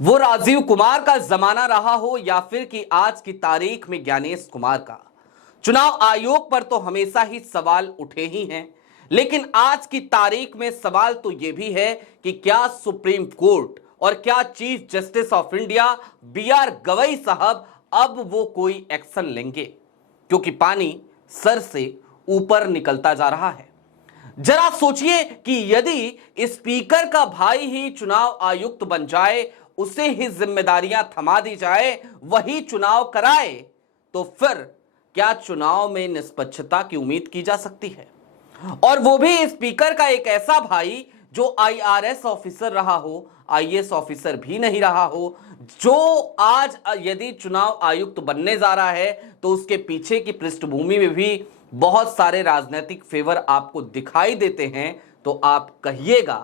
वो राजीव कुमार का जमाना रहा हो या फिर कि आज की तारीख में ज्ञानेश कुमार का, चुनाव आयोग पर तो हमेशा ही सवाल उठे ही हैं। लेकिन आज की तारीख में सवाल तो यह भी है कि क्या सुप्रीम कोर्ट और क्या Chief Justice of India B R. Gavai साहब अब वो कोई एक्शन लेंगे, क्योंकि पानी सर से ऊपर निकलता जा रहा है। जरा सोचिए कि यदि स्पीकर का भाई ही चुनाव आयुक्त बन जाए, उसे ही जिम्मेदारियां थमा दी जाए, वही चुनाव कराए, तो फिर क्या चुनाव में निष्पक्षता की उम्मीद की जा सकती है? और वो भी स्पीकर का एक ऐसा भाई जो आईआरएस ऑफिसर रहा हो, आईएएस ऑफिसर भी नहीं रहा हो, जो आज यदि चुनाव आयुक्त बनने जा रहा है तो उसके पीछे की पृष्ठभूमि में भी बहुत सारे राजनीतिक फेवर आपको दिखाई देते हैं। तो आप कहिएगा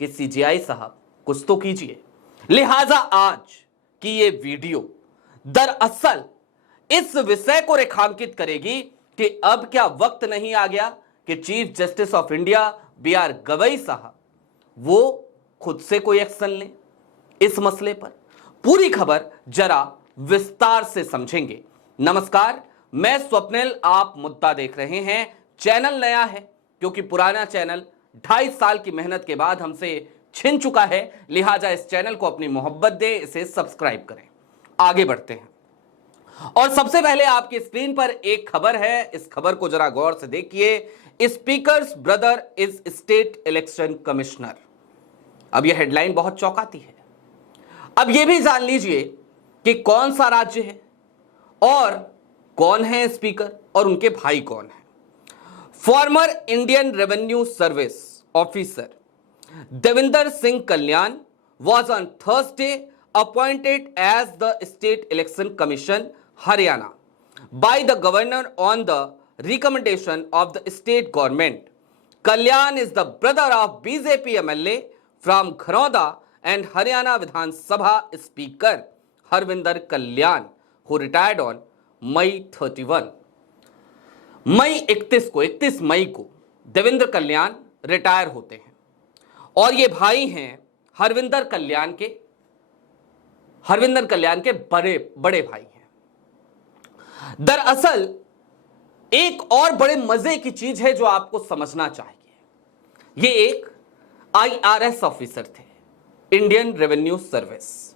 कि सीजेआई साहब कुछ तो कीजिए। लिहाजा आज की ये वीडियो दरअसल इस विषय को रेखांकित करेगी कि अब क्या वक्त नहीं आ गया कि Chief Justice of India B R. Gavai साहब वो खुद से कोई एक्शन लें इस मसले पर। पूरी खबर जरा विस्तार से समझेंगे। नमस्कार, मैं स्वप्निल, आप मुद्दा देख रहे हैं। चैनल नया है क्योंकि पुराना चैनल 2.5 साल की मेहनत के बाद हमसे छिन चुका है, लिहाजा इस चैनल को अपनी मोहब्बत दे, इसे सब्सक्राइब करें। आगे बढ़ते हैं और सबसे पहले आपकी स्क्रीन पर एक खबर है, इस खबर को जरा गौर से देखिए। Speakers brother is state election commissioner. अब यह हेडलाइन बहुत चौंकाती है। अब यह भी जान लीजिए कि कौन सा राज्य है और कौन है स्पीकर और उनके भाई कौन है। Former Indian revenue service officer Devinder Singh Kalyan was on Thursday appointed as the State Election Commission Haryana by the governor on the recommendation of the state government. Kalyan is the brother of BJP MLA from Gharauda and Haryana Vidhan Sabha Speaker Harvinder Kalyan, who retired on May 31. मई 31 मई को देवेंद्र कल्याण retire होते हैं और ये भाई हैं हरविंदर कल्याण के बड़े भाई हैं। दरअसल एक और बड़े मजे की चीज है जो आपको समझना चाहिए। ये एक आईआरएस ऑफिसर थे, इंडियन रेवेन्यू सर्विस,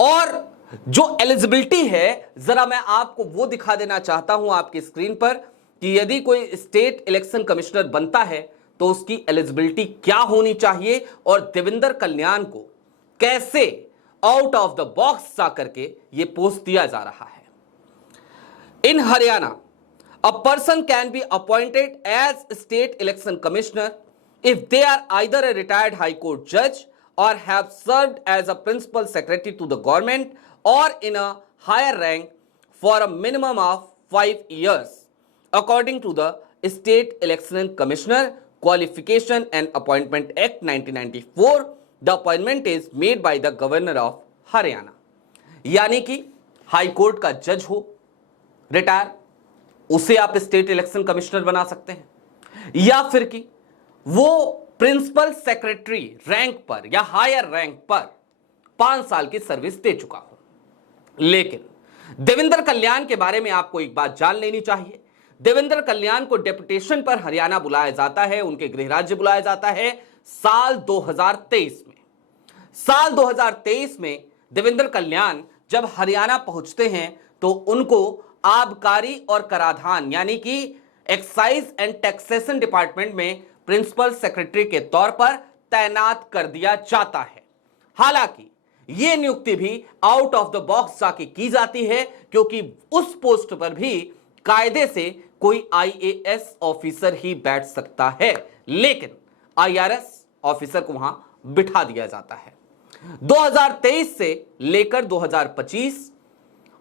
और जो एलिजिबिलिटी है जरा मैं आपको वो दिखा देना चाहता हूं आपकी स्क्रीन पर कि यदि कोई स्टेट इलेक्शन कमिश्नर बनता है तो उसकी एलिजिबिलिटी क्या होनी चाहिए और देवेंद्र कल्याण को कैसे आउट ऑफ द बॉक्स जा करके ये पोस्ट दिया जा रहा है। In Haryana a person can be appointed as state election commissioner if they are either a retired high court जज or have served as a principal secretary to the government or in a higher rank for a minimum of 5 years according to the State Election Commissioner Qualification and Appointment Act 1994. The appointment is made by the Governor of Haryana. यानी कि high court का जज हो retire, उसे आप state election commissioner बना सकते हैं, या फिर कि वो प्रिंसिपल सेक्रेटरी रैंक पर या हायर रैंक पर 5 साल की सर्विस दे चुका हो। लेकिन देवेंद्र कल्याण के बारे में आपको एक बात जान लेनी चाहिए। देवेंद्र कल्याण को डेपुटेशन पर हरियाणा बुलाया जाता है, उनके गृह राज्य बुलाया जाता है साल 2023 में। साल 2023 में देवेंद्र कल्याण जब हरियाणा पहुंचते हैं तो उनको आबकारी और कराधान यानी कि एक्साइज एंड टैक्सेशन डिपार्टमेंट में प्रिंसिपल सेक्रेटरी के तौर पर तैनात कर दिया जाता है। हालांकि यह नियुक्ति भी आउट ऑफ द बॉक्स जाके की जाती है, क्योंकि उस पोस्ट पर भी कायदे से कोई आईएएस ऑफिसर ही बैठ सकता है, लेकिन आईआरएस ऑफिसर को वहां बिठा दिया जाता है। 2023 से लेकर 2025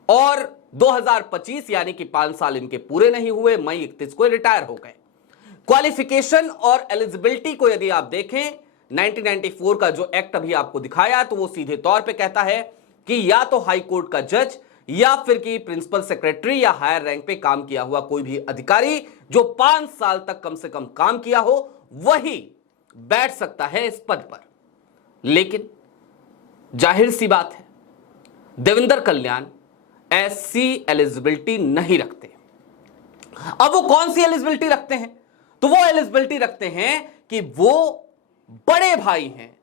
और 2025 यानी कि 5 साल इनके पूरे नहीं हुए, मई 31 को रिटायर हो गए। क्वालिफिकेशन और एलिजिबिलिटी को यदि आप देखें, 1994 का जो एक्ट अभी आपको दिखाया तो वो सीधे तौर पे कहता है कि या तो हाई कोर्ट का जज या फिर कि प्रिंसिपल सेक्रेटरी या हायर रैंक पे काम किया हुआ कोई भी अधिकारी जो 5 साल तक कम से कम काम किया हो, वही बैठ सकता है इस पद पर। लेकिन जाहिर सी बात है देवेंद्र कल्याण ऐसी एलिजिबिलिटी नहीं रखते। अब वो कौन सी एलिजिबिलिटी रखते हैं? तो वो एलिजिबिलिटी रखते हैं कि वो बड़े भाई हैं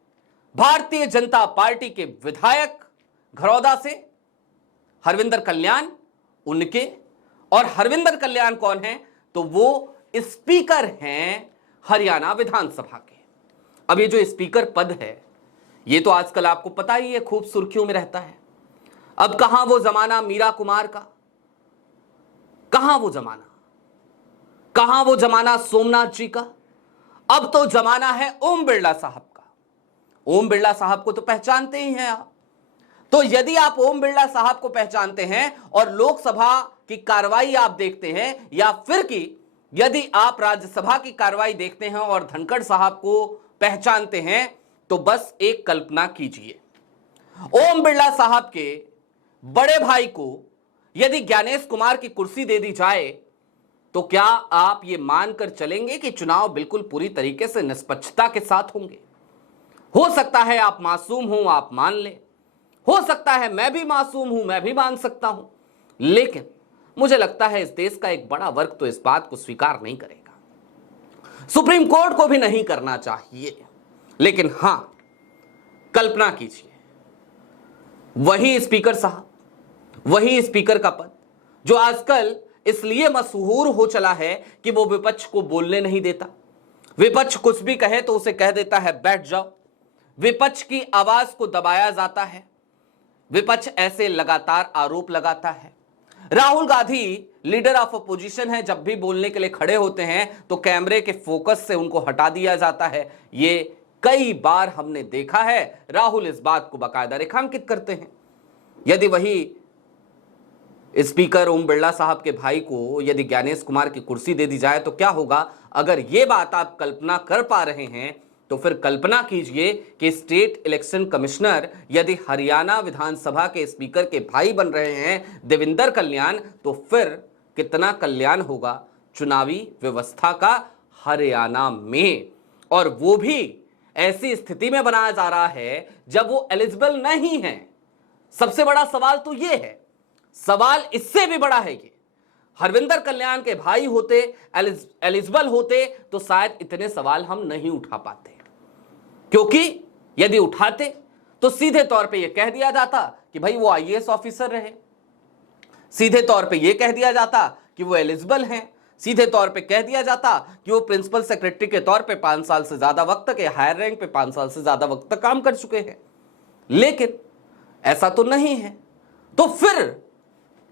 भारतीय जनता पार्टी के विधायक घरौदा से हरविंदर कल्याण उनके, और हरविंदर कल्याण कौन है? तो वो स्पीकर हैं हरियाणा विधानसभा के। अब ये जो स्पीकर पद है ये तो आजकल आपको पता ही है खूब सुर्खियों में रहता है। अब कहां वो जमाना मीरा कुमार का, कहां वो जमाना, कहां वो जमाना सोमनाथ जी का। अब तो जमाना है ओम बिरला साहब का। ओम बिरला साहब को तो पहचानते ही हैं आप। तो यदि आप ओम बिरला साहब को पहचानते हैं और लोकसभा की कार्रवाई आप देखते हैं, या फिर कि यदि आप राज्यसभा की कार्रवाई देखते हैं और धनखड़ साहब को पहचानते हैं, तो बस एक कल्पना कीजिए, ओम बिरला साहब के बड़े भाई को यदि ज्ञानेश कुमार की कुर्सी दे दी जाए तो क्या आप ये मानकर चलेंगे कि चुनाव बिल्कुल पूरी तरीके से निष्पक्षता के साथ होंगे? हो सकता है आप मासूम हो, आप मान लें, हो सकता है मैं भी मासूम हूं, मैं भी मान सकता हूं, लेकिन मुझे लगता है इस देश का एक बड़ा वर्ग तो इस बात को स्वीकार नहीं करेगा, सुप्रीम कोर्ट को भी नहीं करना चाहिए। लेकिन हां, कल्पना कीजिए, वही स्पीकर साहब, वही स्पीकर का पद जो आजकल इसलिए मशहूर हो चला है कि वो विपक्ष को बोलने नहीं देता। विपक्ष कुछ भी कहे तो उसे कह देता है बैठ जाओ। विपक्ष की आवाज को दबाया जाता है। विपक्ष ऐसे लगातार आरोप लगाता है। Rahul Gandhi leader of opposition है, जब भी बोलने के लिए खड़े होते हैं तो कैमरे के फोकस से उनको हटा दिया जाता है। ये कई बार हमने देखा है। राहुल इस बात को बाकायदा रेखांकित करते हैं। यदि वही स्पीकर ओम बिरला साहब के भाई को यदि ज्ञानेश कुमार की कुर्सी दे दी जाए तो क्या होगा? अगर ये बात आप कल्पना कर पा रहे हैं तो फिर कल्पना कीजिए कि स्टेट इलेक्शन कमिश्नर यदि हरियाणा विधानसभा के स्पीकर के भाई बन रहे हैं देवेंद्र कल्याण, तो फिर कितना कल्याण होगा चुनावी व्यवस्था का हरियाणा में। और वो भी ऐसी स्थिति में बनाया जा रहा है जब वो एलिजिबल नहीं है। सबसे बड़ा सवाल तो ये है। सवाल इससे भी बड़ा है कि हरविंदर कल्याण के भाई होते, एलिजिबल होते, तो शायद इतने सवाल हम नहीं उठा पाते, क्योंकि यदि उठाते तो सीधे तौर पे यह कह दिया जाता कि भाई वो आईएएस ऑफिसर रहे, सीधे तौर पे यह कह दिया जाता कि वो एलिजिबल हैं, सीधे तौर पे कह दिया जाता कि वो प्रिंसिपल सेक्रेटरी के तौर पे 5 साल से ज्यादा वक्त तक, हायर रैंक पे 5 साल से ज्यादा वक्त तक काम कर चुके हैं। लेकिन ऐसा तो नहीं है। तो फिर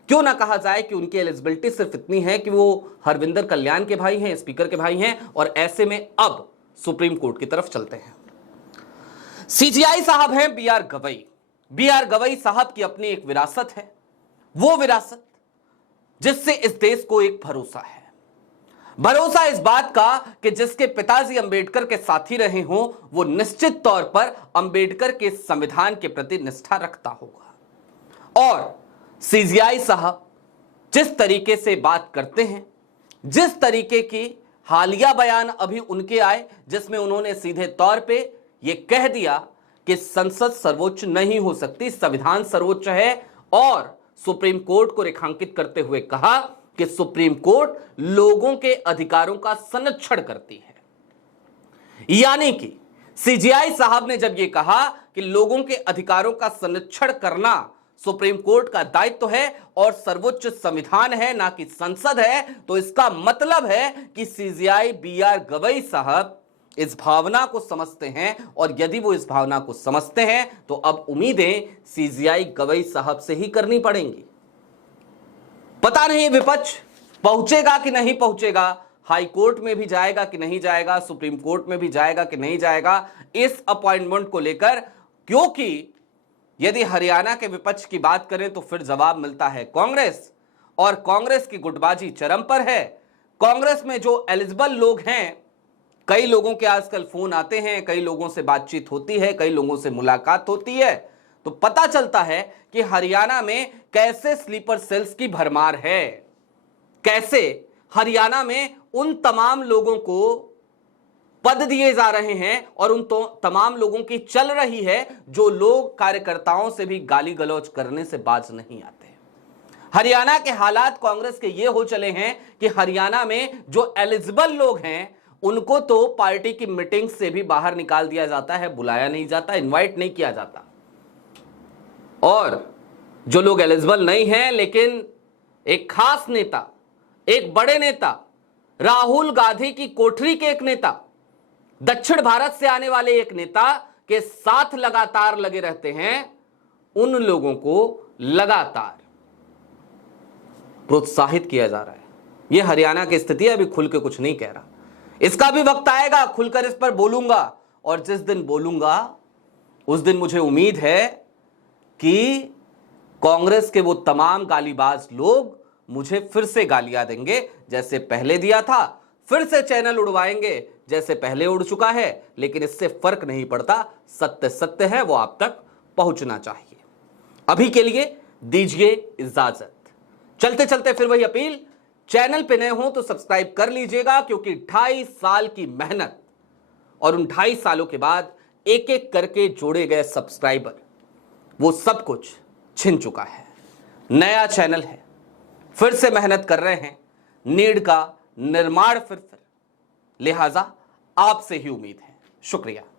क्यों ना कहा जाए कि उनकी एलिजिबिलिटी सिर्फ इतनी है कि वो हरविंदर कल्याण के भाई हैं, स्पीकर के भाई हैं। और ऐसे में अब सुप्रीम कोर्ट की तरफ चलते हैं। सीजीआई साहब हैं बीआर गवई। बीआर गवई साहब की अपनी एक विरासत है, वो विरासत जिससे इस देश को एक भरोसा है। भरोसा इस बात का कि जिसके पिताजी अंबेडकर के साथी रहे हों, वो निश्चित तौर पर अंबेडकर के संविधान के प्रति निष्ठा रखता होगा। और सीजीआई साहब जिस तरीके से बात करते हैं, जिस तरीके की हालिया बयान अभी उनके आए जिसमें उन्होंने सीधे तौर पे ये कह दिया कि संसद सर्वोच्च नहीं हो सकती, संविधान सर्वोच्च है, और सुप्रीम कोर्ट को रेखांकित करते हुए कहा कि सुप्रीम कोर्ट लोगों के अधिकारों का संरक्षण करती है। यानी कि सीजीआई साहब ने जब ये कहा कि लोगों के अधिकारों का संरक्षण करना सुप्रीम कोर्ट का दायित्व है और सर्वोच्च संविधान है, ना कि संसद है, तो इसका मतलब है कि सीजीआई बीआर गवई साहब इस भावना को समझते हैं। और यदि वो इस भावना को समझते हैं तो अब उम्मीदें सीजीआई गवई साहब से ही करनी पड़ेंगी। पता नहीं विपक्ष पहुंचेगा कि नहीं पहुंचेगा, हाई कोर्ट में भी जाएगा कि नहीं जाएगा, सुप्रीम कोर्ट में भी जाएगा कि नहीं जाएगा इस अपॉइंटमेंट को लेकर, क्योंकि यदि हरियाणा के विपक्ष की बात करें तो फिर जवाब मिलता है कांग्रेस, और कांग्रेस की गुटबाजी चरम पर है। कांग्रेस में जो एलिजिबल लोग हैं, कई लोगों के आजकल फोन आते हैं, कई लोगों से बातचीत होती है, कई लोगों से मुलाकात होती है, तो पता चलता है कि हरियाणा में कैसे स्लीपर सेल्स की भरमार है, कैसे हरियाणा में उन तमाम लोगों को पद दिए जा रहे हैं और उन तो तमाम लोगों की चल रही है जो लोग कार्यकर्ताओं से भी गाली गलौज करने से बाज नहीं आते। हरियाणा के हालात कांग्रेस के ये हो चले हैं कि हरियाणा में जो एलिजिबल लोग हैं उनको तो पार्टी की मीटिंग से भी बाहर निकाल दिया जाता है, बुलाया नहीं जाता, इनवाइट नहीं किया जाता। और जो लोग एलिजिबल नहीं हैं लेकिन एक खास नेता, एक बड़े नेता, राहुल गांधी की कोठरी के एक नेता, दक्षिण भारत से आने वाले एक नेता के साथ लगातार लगे रहते हैं, उन लोगों को लगातार प्रोत्साहित किया जा रहा है। यह हरियाणा की स्थिति अभी खुल के कुछ नहीं कह रहा, इसका भी वक्त आएगा, खुलकर इस पर बोलूंगा। और जिस दिन बोलूंगा उस दिन मुझे उम्मीद है कि कांग्रेस के वो तमाम गालीबाज लोग मुझे फिर से गालियां देंगे, जैसे पहले दिया था, फिर से चैनल उड़वाएंगे जैसे पहले उड़ चुका है। लेकिन इससे फर्क नहीं पड़ता, सत्य सत्य है, वो आप तक पहुंचना चाहिए। अभी के लिए दीजिए इजाजत। चलते चलते फिर वही अपील, चैनल पे नए हो तो सब्सक्राइब कर लीजिएगा, क्योंकि 2.5 साल की मेहनत और उन 2.5 सालों के बाद एक एक करके जोड़े गए सब्सक्राइबर, वो सब कुछ छिन चुका है। नया चैनल है, फिर से मेहनत कर रहे हैं, नीड का निर्माण फिर लिहाजा आपसे ही उम्मीद है। शुक्रिया।